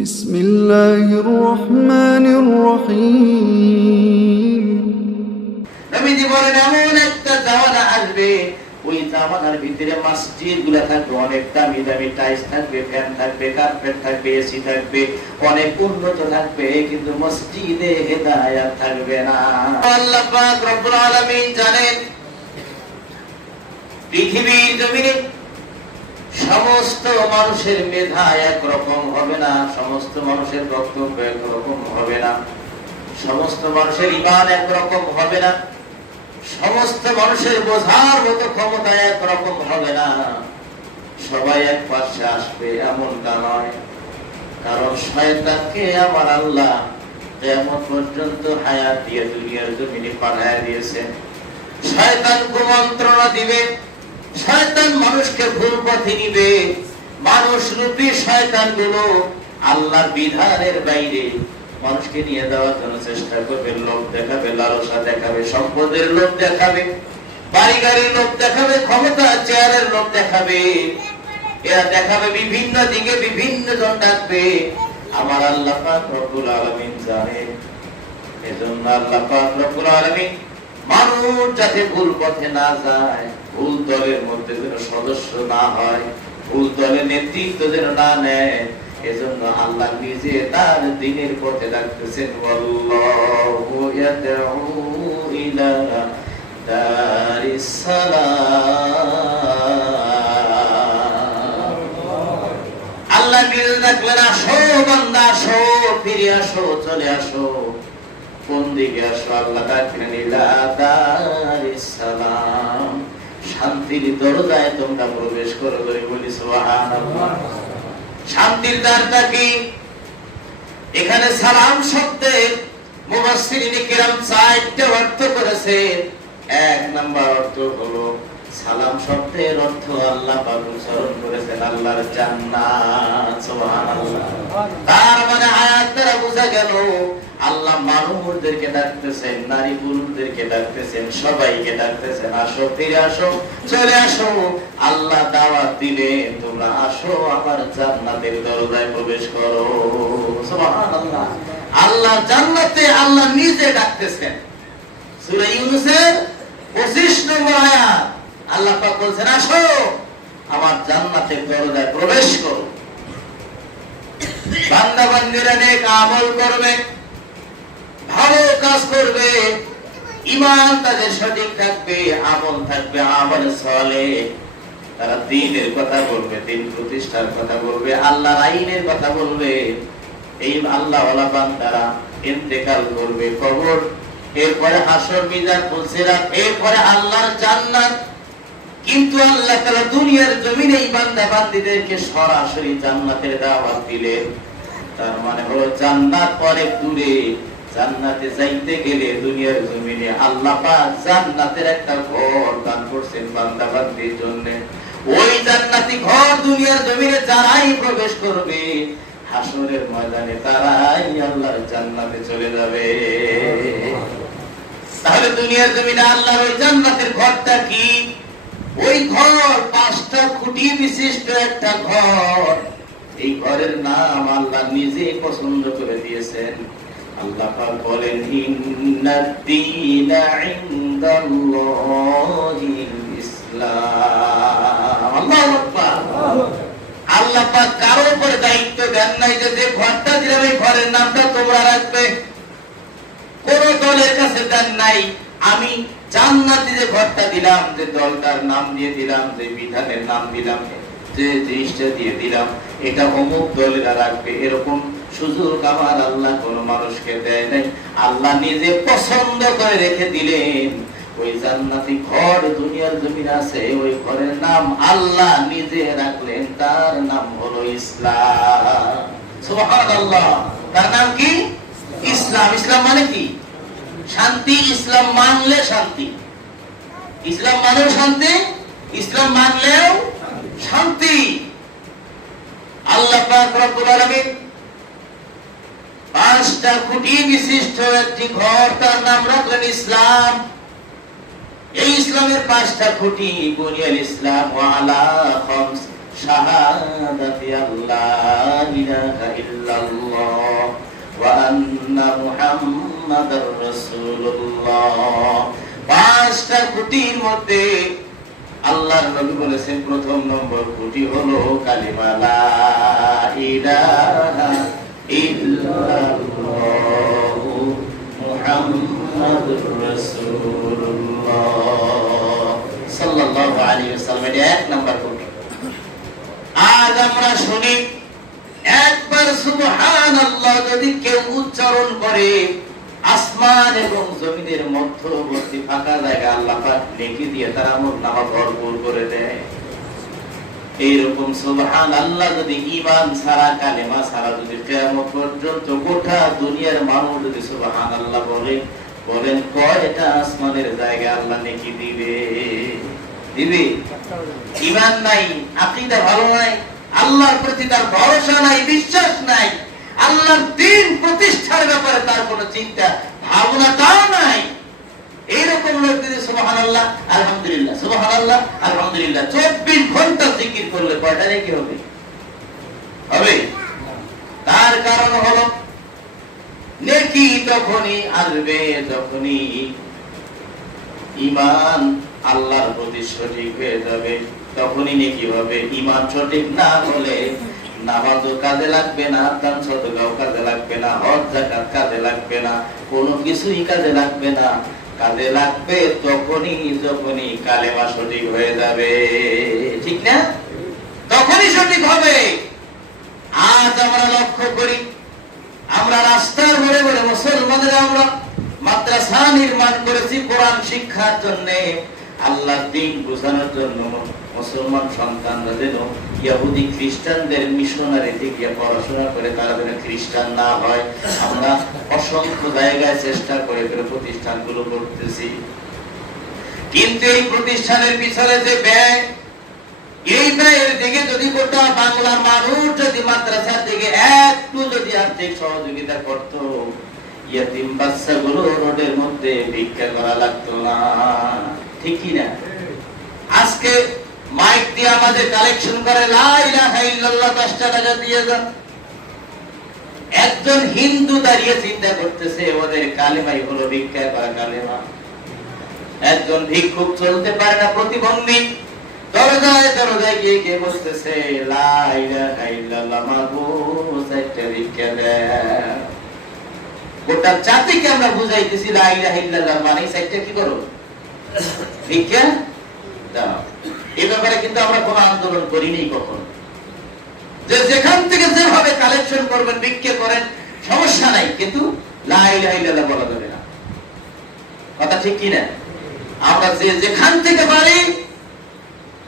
بسم الله الرحمن الرحيم নবীজি বলেন এমন একটা জামানা আসবে, ওই জামানার ভিতরে মসজিদগুলো থাকবে, অনেক দামি দামি টাইলস থাকবে, ফ্যান থাকবে, কার্পেট থাকবে, এসি থাকবে, অনেক উন্নত থাকবে, কিন্তু মসজিদে হেদায়েত থাকবে না। আল্লাহ পাক রব্বুল আলামিন জানেন পৃথিবীর জমিনে সমস্ত মানুষের মেধা একরকম হবে না, সমস্ত মানুষের বক্তব্য একরকম হবে না, সমস্ত মানুষের ঈমান একরকম হবে না, সমস্ত মানুষের বোঝার মতো ক্ষমতা একরকম হবে না, সবাই এক পাশে আসবে এমনটা নয়। কারণ শয়তানকে আমার আল্লাহ কিয়ামত পর্যন্ত হায়াত দিয়ে দুনিয়ার জমিনে পাঠায় দিয়েছেন। শয়তান কুমন্ত্রণা দিবে, শয়তান মানুষকে ভুল পথে নিবে, মানুষ রূপী শয়তান গুলো আল্লাহর বিধানের বাইরে মানুষকে নিয়ে যাওয়ার জন্য চেষ্টা করবে। লোভ দেখাবে, লালসা দেখাবে, সম্পদের লোভ দেখাবে, বাড়ি গাড়ির লোভ দেখাবে, ক্ষমতা চেয়ারের লোভ দেখাবে, এরা দেখাবে বিভিন্ন দিকে বিভিন্ন জন ডাকবে। আমার আল্লাহ পাক রব্বুল আলামিন জানেন, এজন্য আল্লাহ পাক রব্বুল আলামিন মানুষ যাতে ভুল পথে না যায়, ভুল দলের মধ্যে যেন সদস্য না হয়, ভুল দলের নেতৃত্ব যেন না নেয়, এজন্য আল্লাহ নিজে তার দ্বীনের পথে ডাকতেছেন। আল্লাহু ইয়াদউ ইলা দারিস সালাম। আল্লাহ নিজে ডাকলেন, আসো বান্দা, আসো, ফিরে আসো, চলে আসো। কোন দিকে আসো? আল্লাহ ডাকলেন ইলা দারিস সালাম, শান্তির দরজায় তোমরা প্রবেশ করো। বলি সুবহানাল্লাহ। শান্তির দ্বারটা কি? এখানে সালাম শব্দের মুফাসসিরিন কিরাম 4টা অর্থ করেছেন। এক নাম্বার অর্থ হলো, সালাম শব্দের অর্থ আল্লাহ পাক উচ্চারণ করেছেন আল্লাহর জান্নাত। সুবহানাল্লাহ। তার মানে আয়াত দ্বারা বোঝা গেল আল্লাহ মানুষদেরকে ডাকতেছেন, নারী পুরুষদেরকে ডাকতেছেন, সবাইকে ডাকতেছেন, আসো, ফিরে আসো, চলে আসো। আল্লাহ দাওয়াত দিলেন, তোমরা আসো আমার জান্নাতের দরজায় প্রবেশ করো। সুবহানাল্লাহ। আল্লাহ জান্নাতে আল্লাহ নিজে ডাকতেছেন। সূরা ইউনূসের 25 নম্বর আয়াত আল্লাহ পাক বলছেন, আসো আমার জান্নাতের দরজায় প্রবেশ করো। বান্দা বান্দীরা নেক আমল করবে, ভালো কাজ করবে, ঈমান তাদের সঠিক থাকবে, আমল থাকবে আমল সালেহ। তারা দ্বীনের কথা বলবে, দ্বীন প্রতিষ্ঠার কথা বলবে, আল্লাহর আইনের কথা বলবে। এই আল্লাহ ওয়ালা বান্দারা ইন্তেকাল করবে, কবর, এরপরে হাসর, মিজান, পুলসিরাত, এরপরে আল্লাহর জান্নাত। কিন্তু আল্লাহ তাআলা দুনিয়ার জমিনে এই বান্দা বান্দীদেরকে সরাসরি জান্নাতের দাওয়াত দিলেন। তার মানে হলো জান্নাত অনেক দূরে। জান্নাতে যাইতে গেলে দুনিয়ার জমিনে আল্লাহ পাক জান্নাতের একটা ঘর দান করছেন বান্দা বান্দির জন্য। ওই জান্নাতি ঘর দুনিয়ার জমিনে যারাই প্রবেশ করবে, হাসরের ময়দানে তারাই আল্লাহর জান্নাতে চলে যাবে। তাহলে দুনিয়ার জমিনে আল্লাহর ওই জান্নাতের ঘরটা কি? ওই ঘর 5টা খুঁটি বিশিষ্ট একটা ঘর। এই ঘরের নাম আল্লাহ নিজে পছন্দ করে দিয়েছেন। আল্লাহ পাক বলেন, ইন্নাদ-দীনা ইনদাল্লাহিল ইসলাম। আল্লাহু আকবার। আল্লাহ পাক কারো উপর দায়িত্ব দেন নাই যে ঘরটা দিলাম এই ঘরের নামটা তোমরা রাখবে। কোন দলের কাছে দেন নাই, আমি জান্নাতে যে ঘরটা দিলাম, যে দলটার নাম দিয়ে দিলাম, যে বিধানের নাম দিলাম, যে জিনিসটা দিয়ে দিলাম, এটা অমুক দলেরা রাখবে, এরকম সুযোগ আমার আল্লাহ কোন মানুষকে দেয় নাই। আল্লাহ নিজে পছন্দ করে রেখে দিলেন। ওই জান্নাতি ঘর দুনিয়ার জমিনে আছে, ওই ঘরের নাম আল্লাহ নিজে রাখলেন, তার নাম হলো ইসলাম। সুবহানাল্লাহ। তার নাম কি? ইসলাম। ইসলাম মানে কি? শান্তি। ইসলাম মানলে শান্তি। ইসলাম মানেও শান্তি, ইসলাম মানলেও শান্তি। আল্লাহ পাক রব্বুল আলামিন 5টা খুঁটি বিশিষ্ট একটি ঘর, তার নাম রাখলেন ইসলাম। এই ইসলামের 5টা খুঁটি, বুনিয়াল ইসলাম ওয়া আলা খামস, শাহাদাতি আল্লা ইলাহা ইল্লাল্লাহ ওয়া আন্না মুহাম্মাদার রাসূলুল্লাহ। পাঁচটা খুঁটির মধ্যে আল্লাহর নবী বলেছেন প্রথম নম্বর খুঁটি হলো কালিমা লা ইলাহা ইল্লাল্লাহু মুহাম্মাদুর রাসূলুল্লাহ সাল্লাল্লাহু আলাইহি ওয়াসাল্লাম। এটা এক নম্বর খুঁটি। আজ আমরা শুনি একবার সুবহানাল্লাহ যদি কেউ উচ্চারণ করে, আসমান এবং জমিনের মধ্যবর্তী ফাঁকা জায়গা আল্লাহ পাক নেকি দিয়ে তার আমলনামা ভরপুর করে দেয়। এইরকম সুবহানাল্লাহ যদি ঈমান ছাড়া, কালেমা ছাড়া যদি কিয়ামত পর্যন্ত গোটা দুনিয়ার মানুষ যদি সুবহানাল্লাহ বলেন কয়টা আসমানের জায়গা আল্লাহ নেকি দিবে? দিবে? ঈমান নাই, আকীদা ভালো নাই, আল্লাহর প্রতি তার ভরসা নাই, বিশ্বাস নাই, আল্লাহর দ্বীন প্রতিষ্ঠার ব্যাপারে তার কোনো চিন্তা ভাবনাটাও নাই। এইরকম লোক যদি সুবহানাল্লাহ আলহামদুলিল্লাহ সুবহানাল্লাহ আলহামদুলিল্লাহ 24 ঘন্টা জিকির করলে কয়টা নেকি হবে? হবে? তার কারণ হলো নেকি তখনই আসবে যখনই ঈমান আল্লাহর প্রতি সঠিক হয়ে যাবে, তখনই নেকি হবে। ঈমান সঠিক না হলে নামাজও কাজে লাগবে না, দান সদকাও কাজে লাগবে না, হজ যাকাত কাজে লাগবে না, কোনো কিছুই কাজে লাগবে না। কাজে লাগবে যখনই কালেমা সঠিক হয়ে যাবে, ঠিক না? তখনই সঠিক হবে। আজ আমরা লক্ষ্য করি, আমরা রাস্তার মোড়ে মোড়ে মুসলমানরা আমরা মাদ্রাসা নির্মাণ করেছি কোরআন শিক্ষার জন্য, আল্লাহর দ্বীন বোঝানোর জন্য। মুসলমান সন্তানরা যেন ইহুদি খ্রিস্টানদের মিশনারিতে গিয়ে পড়াশোনা করে তারা যেন খ্রিস্টান না হয়, আমরা অসংখ্য জায়গায় চেষ্টা করে প্রতিষ্ঠানগুলো করতেছি। কিন্তু এই প্রতিষ্ঠানের পিছনে যে ব্যয়, এই ব্যয়ের দিকে যদি গোটা বাংলার মানুষ যদি মাদ্রাসার দিকে একটু যদি আর্থিক সহযোগিতা করত, ইয়াতিম বাচ্চাগুলো রোডের মধ্যে ভিক্ষা করা লাগতো না, ঠিক কি না? আজকে মাইক দিয়ে আমাদের কালেকশন করে লা ইলাহা ইল্লাল্লাহ 10 টাকা দিয়ে যান। একজন হিন্দু দাঁড়িয়ে চিন্তা করতেছে ওদের কালেমাই হলো ভিক্ষা করা কালেমা। একজন ভিক্ষুক চলতে পারে না, প্রতিবন্ধী, দরজায় দরজায় গিয়ে কে বলতেছে লা ইলাহা ইল্লাল্লাহ মাবুদ একটা ভিক্ষা দেন। গোটা জাতিকে আমরা বুঝাইতেছি লা ইলাহা ইল্লাল্লাহ মানে একটা কি করো, ভিক্ষা দাও। এই ব্যাপারে কিন্তু আমরা কোনো আন্দোলন করিনি কখনো, যে যেখান থেকে যেভাবে কালেকশন করবেন ভিক্ষা করেন সমস্যা নাই, কিন্তু লা ইলাহা ইল্লাল্লাহ বলা যাবে না। কথা ঠিক কি না? আমরা যে যেখান থেকে পারি,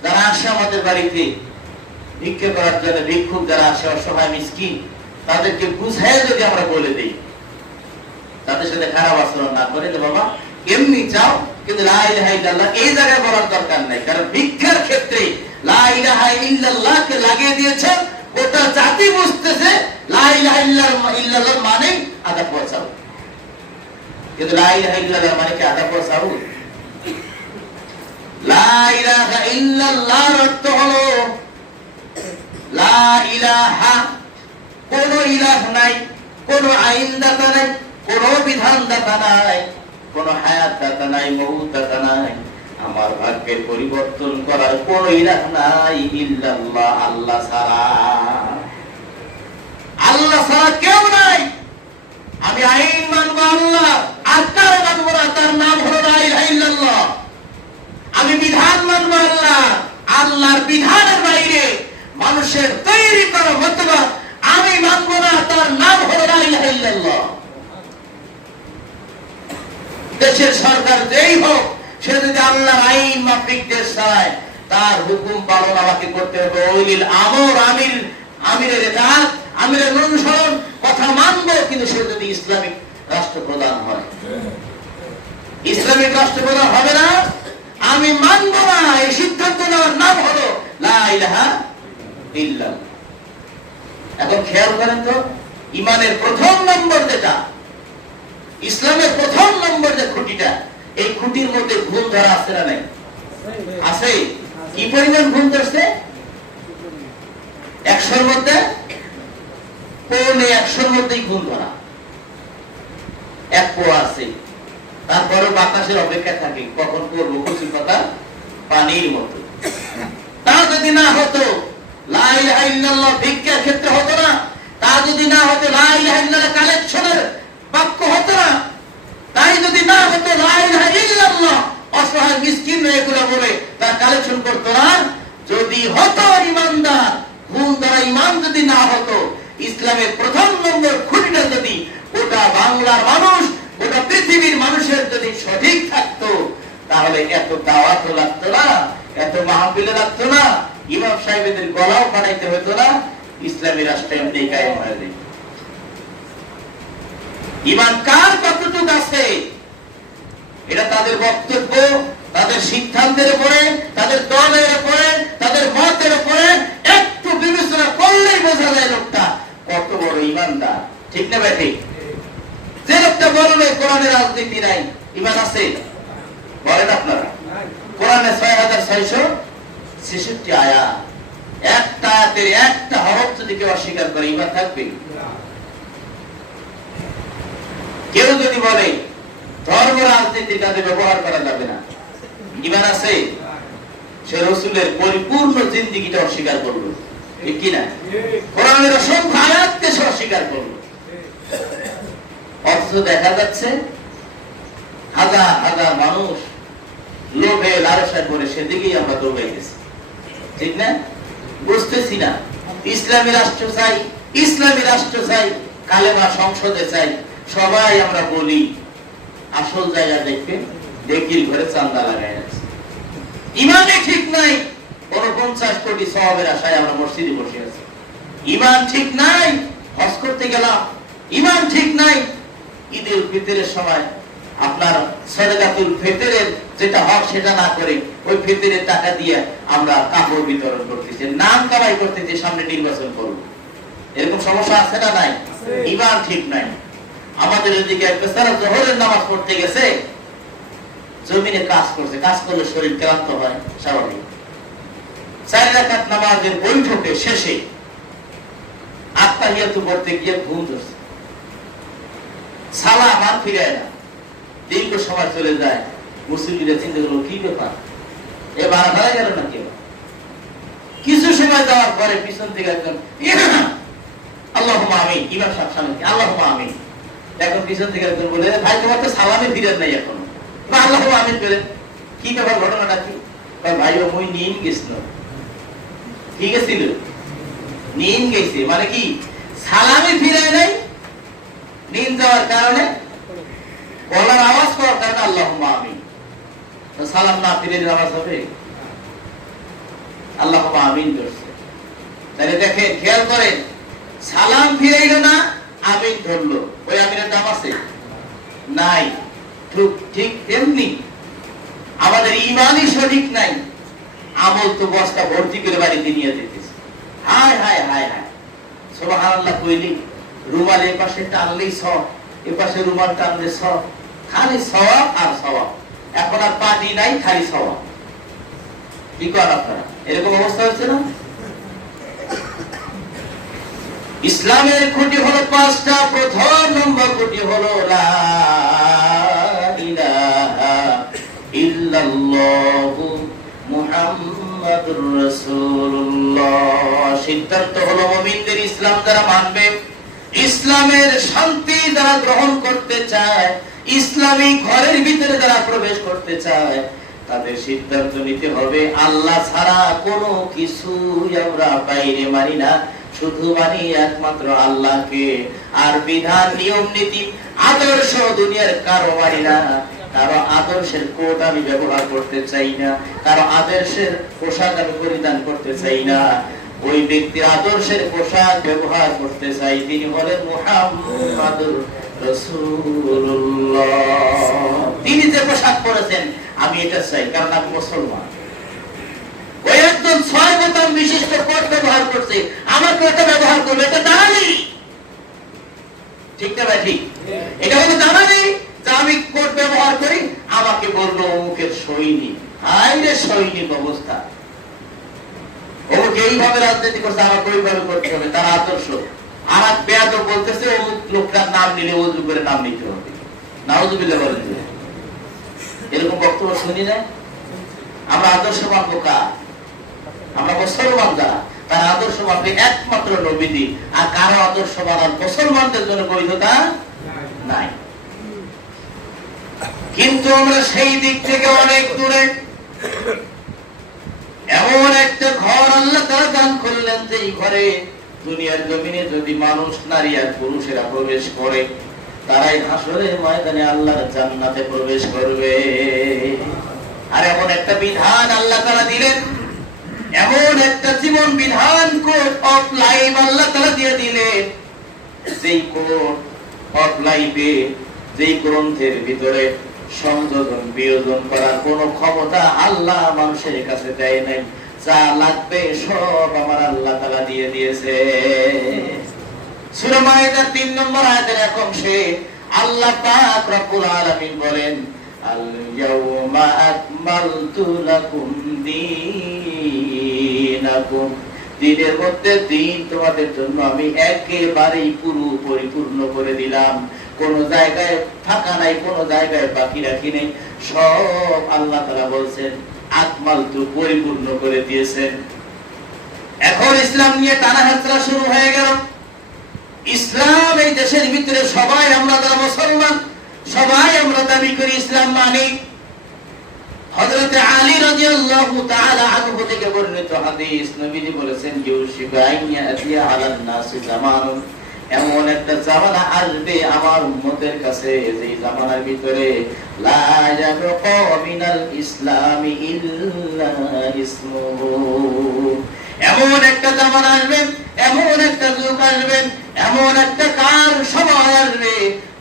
যারা আসে আমাদের বাড়িতে ভিক্ষা করার জন্য, ভিক্ষুক যারা আসে অসহায় মিসকিন, তাদেরকে বুঝায় যদি আমরা বলে দিই, তাদের সাথে খারাপ আচরণ না করে, যে বাবা এমনি চাও কিন্তু লা ইলাহা ইল্লাল্লাহ এই জায়গায় বলার দরকার নাই, কারণ ভিক্ষার ক্ষেত্রে লা ইলাহা ইল্লাল্লাহ কে লাগিয়ে দিয়েছে। গোটা জাতি বুঝতেছে লা ইলাহা ইল্লাল্লাহ মানে আদা পৌঁছাও, কিন্তু লা ইলাহা ইল্লাল্লাহ মানে কি আদা পৌঁছাও? লা ইলাহা ইল্লাল্লাহর অর্থ হলো লা ইলাহা, কোন ইলাহ নাই, কোন আইনদাতা নাই, কোন বিধানদাতা নাই, কোন হায়াতদাতা নাই, মউতদাতা নাই, আমার ভাগ্যের পরিবর্তন করার কোন ইলাহ নাই ইল্লাল্লাহ, আল্লাহ ছাড়া। আল্লাহ ছাড়া কেউ নাই। আমি আইন মানব আল্লাহ, আত্মার মানব না, তার নাম হলো লা ইলাহা ইল্লাল্লাহ। আমি বিধান মানব আল্লাহ, আল্লাহর বিধানের বাইরে মানুষের তৈরি করা মতবাদ আমি মানব না, তার নাম হলো লা ইলাহা ইল্লাল্লাহ। দেশের সরকার যেই হোক, সে যদি আল্লাহর আইন মাফিক দেশ চায়, তার হুকুম পালন আমাকে করতে হবে। ওইলিল আমর, আমিরের ইতাআত, আমিরের অনুসরণ, কথা মানব। কিন্তু সে যদি ইসলামিক রাষ্ট্রপ্রধান হয়, ইসলামিক রাষ্ট্রপ্রধান হবে না, আমি মানব না। এই সিদ্ধান্ত নেওয়ার নাম হলো লা ইলাহা ইল্লাল্লাহ। এখন খেয়াল করেন তো, ইমানের প্রথম নম্বর যেটা, ইসলামের প্রথম নম্বর যে খুঁটিটা, এই খুঁটির মধ্যে ভুল ধরা আছে না নাই? আছে। কি পরিমাণ ভুল ধরছে? 100-র মধ্যে পৌনে 100-র মধ্যেই গুণ ধরা, এক পোয়া আছে, তারপরে বাতাসের অপেক্ষা থাকে কখন করবো কচি পাতা পানির মতো। তা যদি না হতো লা ইলাহা ইল্লাল্লাহ ভিক্ষার ক্ষেত্রে হতো না, তা যদি না হতো লা ইলাহা ইল্লাল্লাহ কালেকশনের বাক্য হতো না, তাই যদি না হতো লা ইলাহা ইল্লাল্লাহ অসহায় মিসকিন এগুলো বলে তার কালেকশন করতো না, যদি হতো ইমানদার গুণ দ্বারা ইমান যদি না হতো, ইসলামের প্রথম নম্বর খুঁটিটা যদি গোটা বাংলার মানুষ গোটা পৃথিবীর মানুষের যদি সঠিক থাকতো, তাহলে এত দাওয়াত লাগতো না, এত মাহফিলে লাগতো না, ইমাম সাহেবদের গলাও ফাটাইতে হতো না, ইসলামী রাষ্ট্র এমনি কায়েম হয়ে যেত। ইমান কার কতটুকু আছে এটা তাদের বক্তব্য, তাদের সিদ্ধান্তের উপরে, তাদের দলের উপরে, তাদের মতের উপরে একটু বিবেচনা করলেই বোঝা যায় লোকটা কত বড় ইমানদার। ঠিক না ভাই? ঠিক। যে লোকটা বলবে কোরআনের রাজনীতি নাই, ইমান আছে বলেন আপনারা? কোরআনে 6666 আয়াত, একটা আয়াতের একটা হরফ যদি কেউ অস্বীকার করে ইমান থাকবে? কেউ যদি বলে ধর্ম রাজনীতির কাজে ব্যবহার করা যাবে না, ইমান আছে? সে রাসূলের পরিপূর্ণ জিন্দেগিটা অস্বীকার করলো, ঠিক কি না? কোরআনের অসংখ্য আয়াতকে সে অস্বীকার করলো। অথচ দেখা যাচ্ছে হাজার হাজার মানুষ লোভে লালসায় পড়ে সেদিকেই আমরা দৌড়াইতেছি, ঠিক না? বুঝতেছি না ইসলামী রাষ্ট্র চাই, ইসলামী রাষ্ট্র চাই, কালেমা সংসদে চাই, সবাই আমরা বলি, আসল জায়গা দেখবে দেখির ঘরে চান্দা লাগাই আছে। ইমানে ঠিক নাই, 50 কোটি সওয়াবের আশায় আমরা মসজিদে বসে আছি। ইমান ঠিক নাই, হজ করতে গেলাম, ইমান ঠিক নাই, ঈদুল ফিতরের সময় আপনার সাদাকাতুল ফিতরের যেটা হক সেটা না করে ওই ফিতরের টাকা দিয়ে আমরা কাপড় বিতরণ করতেছি, নাম কামাই করতেছি, সামনে নির্বাচন করব। এরকম সমস্যা আছে না নাই? ইমান ঠিক নাই। আমাদের এদিকে একটা সারা জোহরের নামাজ পড়তে গেছে, জমিনে কাজ করছে, কাজ করলে শরীর ক্লান্ত হয় স্বাভাবিক। 4 রাকাত নামাজের বৈঠকে শেষে আত্তাহিয়াতু পড়তে গিয়ে ঘুম ধরছে, সালাম আর ফিরায় না, দীর্ঘ সময় চলে যায়। মুসলিমরা চিন্তা করলো কি ব্যাপার, এ বাড়া ধরা গেল না কেউ? কিছু সময় যাওয়ার পরে পিছন থেকে একজন আল্লাহুম্মা আমিন, ইমাম সাহেব সামনে আল্লাহুম্মা আমিন। এখন পিছন থেকে একজন বলে ভাই তোমার তো সালামে ফিরাত নাই এখনো, আল্লাহুম্মা আমিন বলে কি ব্যাপার, ঘটনাটা কি? ভাই ও মই নিন গেছিল, কি গেছিল? নিন গেছে মানে কি সালামে ফিরায় নাই, নিন যাওয়ার কারণে গলার আওয়াজ করার কারণে আল্লাহুম্মা আমিন। সালাম না ফিরে নামাজ হবে? আল্লাহুম্মা আমিন করছে। তাহলে দেখেন, খেয়াল করেন, সালাম ফিরাইলো না, আমিন ধরলো, ওই আমিনের দাম আছে নাই? ঠিক তেমনি আমাদের ইমানই সঠিক নাই, আমল তো বস্তা ভর্তি করে বাড়িতে নিয়ে যেতেছে। হায় হায় হায় হায়, সুবহানাল্লাহ কইলি রুমাল এ পাশে টানলেই সব, এ পাশে রুমাল টানলে সব, খালি সওয়াব আর সওয়াব। এখন আর পাটি নাই, খালি সওয়াব। কি করেন আপনারা? এরকম অবস্থা হচ্ছে না? ইসলামের খুঁটি হলো 5টা। প্রথম নম্বর খুঁটি হলো লা ইলাহা ইল্লাল্লাহু মুহাম্মাদুর রাসূলুল্লাহ। সিদ্ধান্ত হলো মুমিনদের ইসলাম যারা মানবে, ইসলামের শান্তি যারা গ্রহণ করতে চায়, ইসলামী ঘরের ভিতরে যারা প্রবেশ করতে চায়, তাদের সিদ্ধান্ত নিতে হবে আল্লাহ ছাড়া কোনো কিছু আমরা বাইরে মানি না, শুধু মানি একমাত্র আল্লাহকে। আর বিধান, নিয়ম, নীতি, আদর্শ দুনিয়ার কারো মানি না। কারো আদর্শের কোড আমি ব্যবহার করতে চাই না, কারো আদর্শের পোশাক আমি পরিধান করতে চাই না। ওই ব্যক্তির আদর্শের পোশাক ব্যবহার করতে চাই, তিনি হলেন মুহাম্মাদুর রাসূলুল্লাহ। তিনি যে পোশাক পরেছেন আমি এটা চাই, কারণ আমি মুসলমান। ওই একজন 6 বোতাম বিশিষ্ট কোট ব্যবহার করছে, আমাকে এটা ব্যবহার করবে, এটা দাঁড়ানি। ঠিক না ভাই? ঠিক। এটা হলো দাঁড়ানি যে আমি কোট ব্যবহার করি, আমাকে বলবো অমুকের সৈনিক। হায় রে সৈনিক অবস্থা, অমুক লোক এইভাবে রাজনীতি করছে, আমাকে ওইভাবে করতে হবে, তার আদর্শ। আর এক বেয়াদব বলতেছে অমুক লোকটার নাম নিলে ওযু করে নাম নিতে হবে। নাউযুবিল্লাহ বলেন। এরকম বক্তব্য শুনি না আমরা। আদর্শ মানবো কার? আমরা মুসলমান যারা, তার আদর্শ মানবে একমাত্র নবীজি। আর কারো আদর্শ মানার মুসলমানদের জন্য বৈধতা নাই। কিন্তু আমরা সেই দিক থেকে অনেক দূরে। এমন একটা ঘর আল্লাহ তাআলা দান করলেন, যে এই ঘরে দুনিয়ার জমিনে যদি মানুষ, নারী আর পুরুষেরা প্রবেশ করে, তারাই হাসরের ময়দানে আল্লাহর জান্নাতে প্রবেশ করবে। আর এমন একটা বিধান আল্লাহ তাআলা দিলেন, এমন একটা জীবন বিধান, কোড অফ লাইফ আল্লাহ তাআলা দিয়ে দিলেন, যেই কোড অফ লাইফে, যেই গ্রন্থের ভিতরে সংযোজন বিয়োজন করার কোন ক্ষমতা আল্লাহ মানুষের কাছে দেয় নাই। যা লাগবে সব আমার আল্লাহ তাআলা দিয়ে দিয়েছে। সূরা মায়েদার ৩ নম্বর আয়াতের এক অংশে আল্লাহ পাক রব্বুল আলামিন বলেন, আল ইয়াউমা আকমালতু লাকুম দীনাকুম, দিনের মধ্যে দিন তোমাদের জন্য আমি একেবারেই পুরো পরিপূর্ণ করে দিলাম। কোন জায়গায় ফাঁকা নাই, কোন জায়গায় বাকি রাখি নাই। সব আল্লাহ তাআলা বলছেন আকমালতু, পরিপূর্ণ করে দিয়েছেন। এখন ইসলাম নিয়ে টানাহেঁচড়া শুরু হয়ে গেল। ইসলাম এই দেশের ভিতরে সবাই আমরা যারা মুসলমান, সবাই আমরা দাবি করি ইসলাম মানি। হযরত আলী রাদিয়াল্লাহু তাআলা আনহু থেকে বর্ণিত হাদিস, নবীজি বলেছেন, ইউশিকু আইয়া আতিয়া আলান নাসি জামানুন, এমন একটা জামানা আসবে আমার উম্মতের কাছে, যে জামানার ভিতরে লা ইয়াবকা মিনাল ইসলামি ইল্লা ইসমুহু, এমন একটা জামানা আসবে, এমন একটা যুগ আসবে, এমন একটা কাল সময় আসবে,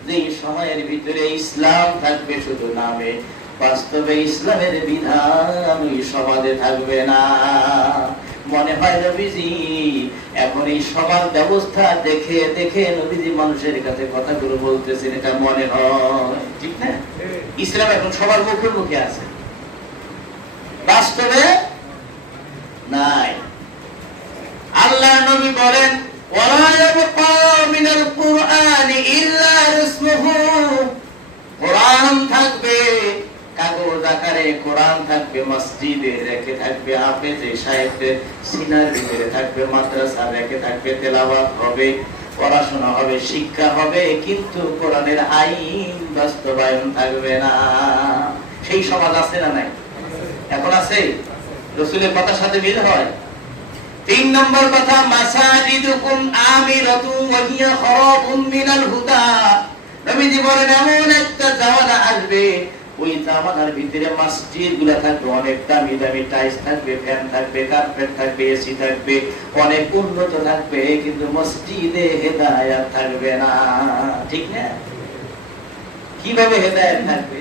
যে সময়ের ভিতরে ইসলাম থাকবে শুধু নামে, বাস্তবে ইসলামের বিধান ওই সমাজে থাকবে না। মনে হয় নবীজি এখন এই সমাজ ব্যবস্থা দেখে দেখে নবীজি মানুষের কাছে কথাগুলো বলতেছেন, এটা মনে হয় ঠিক না? ইসলাম এখন সবার মুখে মুখে আছে, বাস্তবে নাই। আল্লাহ নবী বলেন, ওয়ালা ইয়াবকা মিনাল কুরআনি ইল্লা ইসমুহু, কোরআন থাকবে, কাগজ আকারে কোরআন থাকবে, মসজিদে রেখে থাকবে, হাফেজে সাহেবদের সিনার ভিতরে থাকবে, মাদ্রাসা রেখে থাকবে, তেলাওয়াত হবে, পড়াশোনা হবে, শিক্ষা হবে, কিন্তু কোরআনের আইন বাস্তবায়ন থাকবে না। সেই সমাজ আছে না নাই? এখন আছে? রাসূলের কথার সাথে মিল হয়? ৩ নম্বর কথা, মাসাজিদুকুম আমিরাতু ওয়া হিয়া খারাবুম মিনাল হুদা, নবীজি বলেন এমন একটা জামানা আসবে, ওই জামানার ভিতরে মসজিদ গুলা থাকবে, অনেক দামি দামি টাইলস থাকবে, ফ্যান থাকবে, কার্পেট থাকবে, এসি থাকবে, অনেক উন্নত থাকবে, কিন্তু মসজিদে হেদায়েত থাকবে না। ঠিক না? কিভাবে হেদায়েত থাকবে?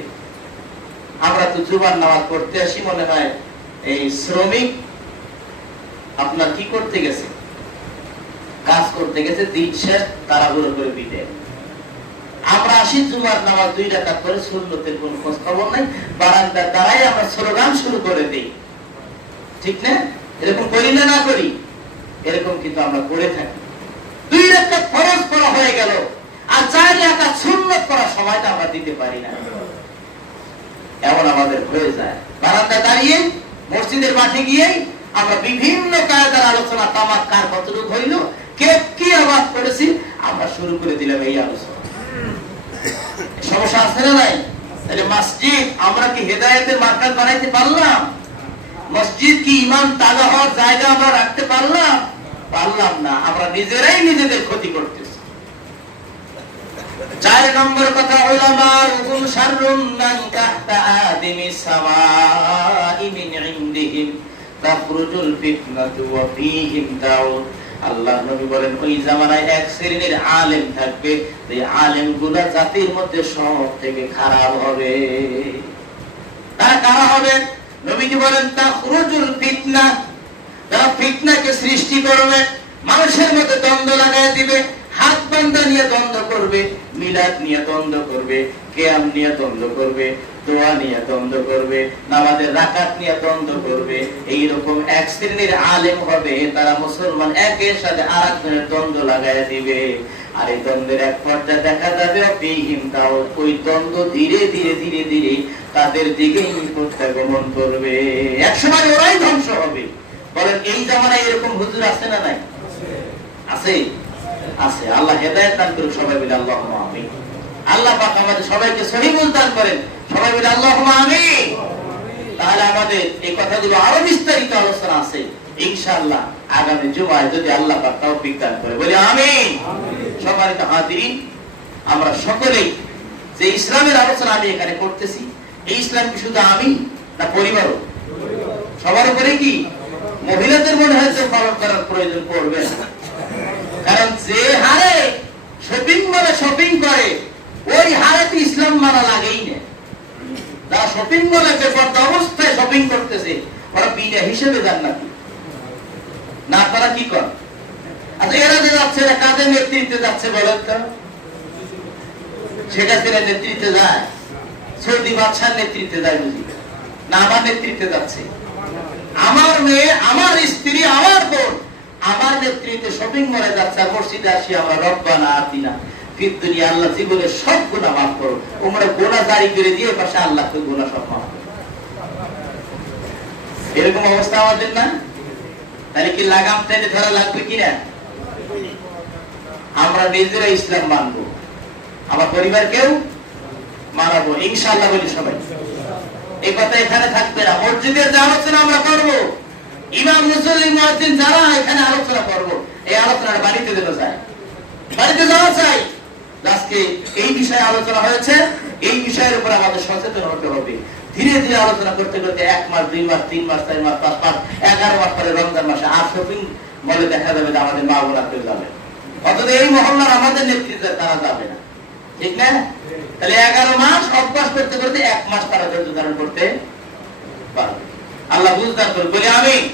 আমরা তো জুমার নামাজ পড়তে আসি, মনে হয় এই শ্রমিক আপনার কি করতে গেছে, কাজ করতে গেছে, দিন শেষ তাড়াহুড়ো করে বিদায়। আমরা আসি জুমার নামাজ 2 রাকাত করে, সুন্নতের কোন খোঁজ খবর নাই, বারান্দার দাঁড়ায় আমরা স্লোগান শুরু করে দেই। ঠিক না? এরকম করি না? না করি? এরকম কিন্তু আমরা করে থাকি। 2 রাকাত ফরজ পড়া হয়ে গেল, আর 4 রাকাত সুন্নত পড়ার সময়টা আমরা দিতে পারি না। এমন আমাদের হয়ে যায়। বারান্দা দাঁড়িয়ে, মসজিদের মাঠে গিয়ে আমরা বিভিন্ন কায়দার আলোচনা, তামাক কার কতটুকু হইল, কে কি আওয়াজ করেছি, আমরা শুরু করে দিলাম এই আলোচনা। সমস্যা আছে না নাই? তাহলে মসজিদ আমরা কি হেদায়েতের মার্কাজ বানাইতে পারলাম? মসজিদ কি ঈমান তাজা হওয়ার জায়গা আমরা রাখতে পারলাম? পারলাম না। আমরা নিজেরাই নিজেদের ক্ষতি করতেছি। 4 নম্বর কথা, উলামাউকুম শাররুন মান তাহতা আদিমিস সামাই মিন ইনদিহিম তাখরুজুল ফিতনাতু ওয়া ফীহিম দাউদ। আল্লাহ নবী বলেন, ওই জামানায় এক শ্রেণীর আলেম থাকবে, এই আলেমগুলা জাতির মধ্যে সব থেকে খারাপ হবে। তারা কারা হবে? নবীজি বলেন, তাখরুজুল ফিতনা, তারা ফিতনাকে সৃষ্টি করবে, মানুষের মধ্যে দ্বন্দ্ব লাগাই দিবে, হাত বান্ধা নিয়ে দ্বন্দ্ব করবে, মিলাদ নিয়ে দ্বন্দ্ব করবে, কিয়াম নিয়ে দ্বন্দ্ব করবে, দোয়া নিয়ে দ্বন্দ্ব করবে, নামাজের রাকাত নিয়ে দ্বন্দ্ব করবে। এইরকম এক শ্রেণীর আলেম হবে, তারা মুসলমান একের সাথে আরেকজনের দ্বন্দ্ব লাগায় দিবে। আর এই দ্বন্দ্বের এক পর্যায়ে দেখা যাবে অবিহীন তাও ওই দ্বন্দ্ব ধীরে ধীরে ধীরে ধীরে তাদের দিকেই প্রত্যাগমন করবে। একসময় ওরাই ধ্বংস হবে। বলেন এই জামানায় এরকম হুজুর আছে না নাই? আছে, আছে। আল্লাহ হেদায়েত দান করুন, সবাই মিলে আল্লাহুম্মা আমিন। আল্লাহ পাক আমাদের সবাইকে সহিবুল দান করেন, সবাই মিলে আল্লাহুম্মা আমিন। তাহলে আমাদের এই কথাগুলো আরো বিস্তারিত আলোচনা আছে ইনশাআল্লাহ আগামী জুমায়, যদি আল্লাহ পাক তৌফিক দান করে, বলি আমিন। সম্মানিত হাজিরিন, আমরা সকলেই যে ইসলামের আলোচনা আমি এখানে করতেছি, এই ইসলাম কি শুধু আমি না পরিবারও? সবার উপরে কি মহিলাদের মনে হয়েছে পালন করার প্রয়োজন পড়বে না? কারণ যে হারে শপিং মলে শপিং করে, ওই হারে তো ইসলাম মানা লাগেই না। যারা শপিং মলে বেপরদা অবস্থায় শপিং করতেছে, ওরা বিনা হিসেবে যান নাকি? না, আপনারা কি কর? আচ্ছা, এরা যে যাচ্ছে, কাদের নেতৃত্বে যাচ্ছে বলেন তো? শেখ হাসিনার নেতৃত্বে যায়, সৌদি বাদশার নেতৃত্বে যায় বুঝি না? আমার নেতৃত্বে যাচ্ছে। আমার মেয়ে, আমার স্ত্রী, আমার বোন আমার নেতৃত্বে শপিং মলে যাচ্ছে। আর মসজিদে আসি আমরা রব্বানা আতিনা ফিদ দুনিয়া, আল্লাহ জীবনের সব গুনাহ মাফ করো। ওমরা গুনাহ জারি করে দিয়ে পাশে আল্লাহকে গুনাহ সব মাফ করো। এরকম অবস্থা আমাদের না? তাহলে কি লাগাম টেনে ধরা লাগবে কিনা? আমরা নিজেরা ইসলাম মানবো, আমার পরিবারকেও মানাবো ইনশাআল্লাহ, বলি সবাই। এই কথা এখানে থাকবে না। মসজিদের যে আলোচনা আমরা করবো, ইমাম মুসল্লি মুয়াজ্জিন যারা এখানে আলোচনা করবো, এই আলোচনাটা বাড়িতে যেতে চাই, বাড়িতে যাওয়া চাই। আজকে এই বিষয়ে আলোচনা হয়েছে, এই বিষয়ের উপর আমাদের সচেতন হতে হবে। ধীরে ধীরে আলোচনা করতে করতে 1 মাস 2 মাস 3 মাস 4 মাস 5 মাস 11 মাস পরে রমজান মাসে আর শপিং মলে দেখা যাবে যে আমাদের মা বোনরা কেউ যাবে, অথচ এই মহল্লার আমাদের নেতৃত্বে তারা যাবে না, ঠিক না? তাহলে 11 মাস অভ্যাস করতে করতে 1 মাস তারা ধৈর্য ধারণ করতে পারবে। আল্লাহ বুঝ দান করুন, বলি আমিন।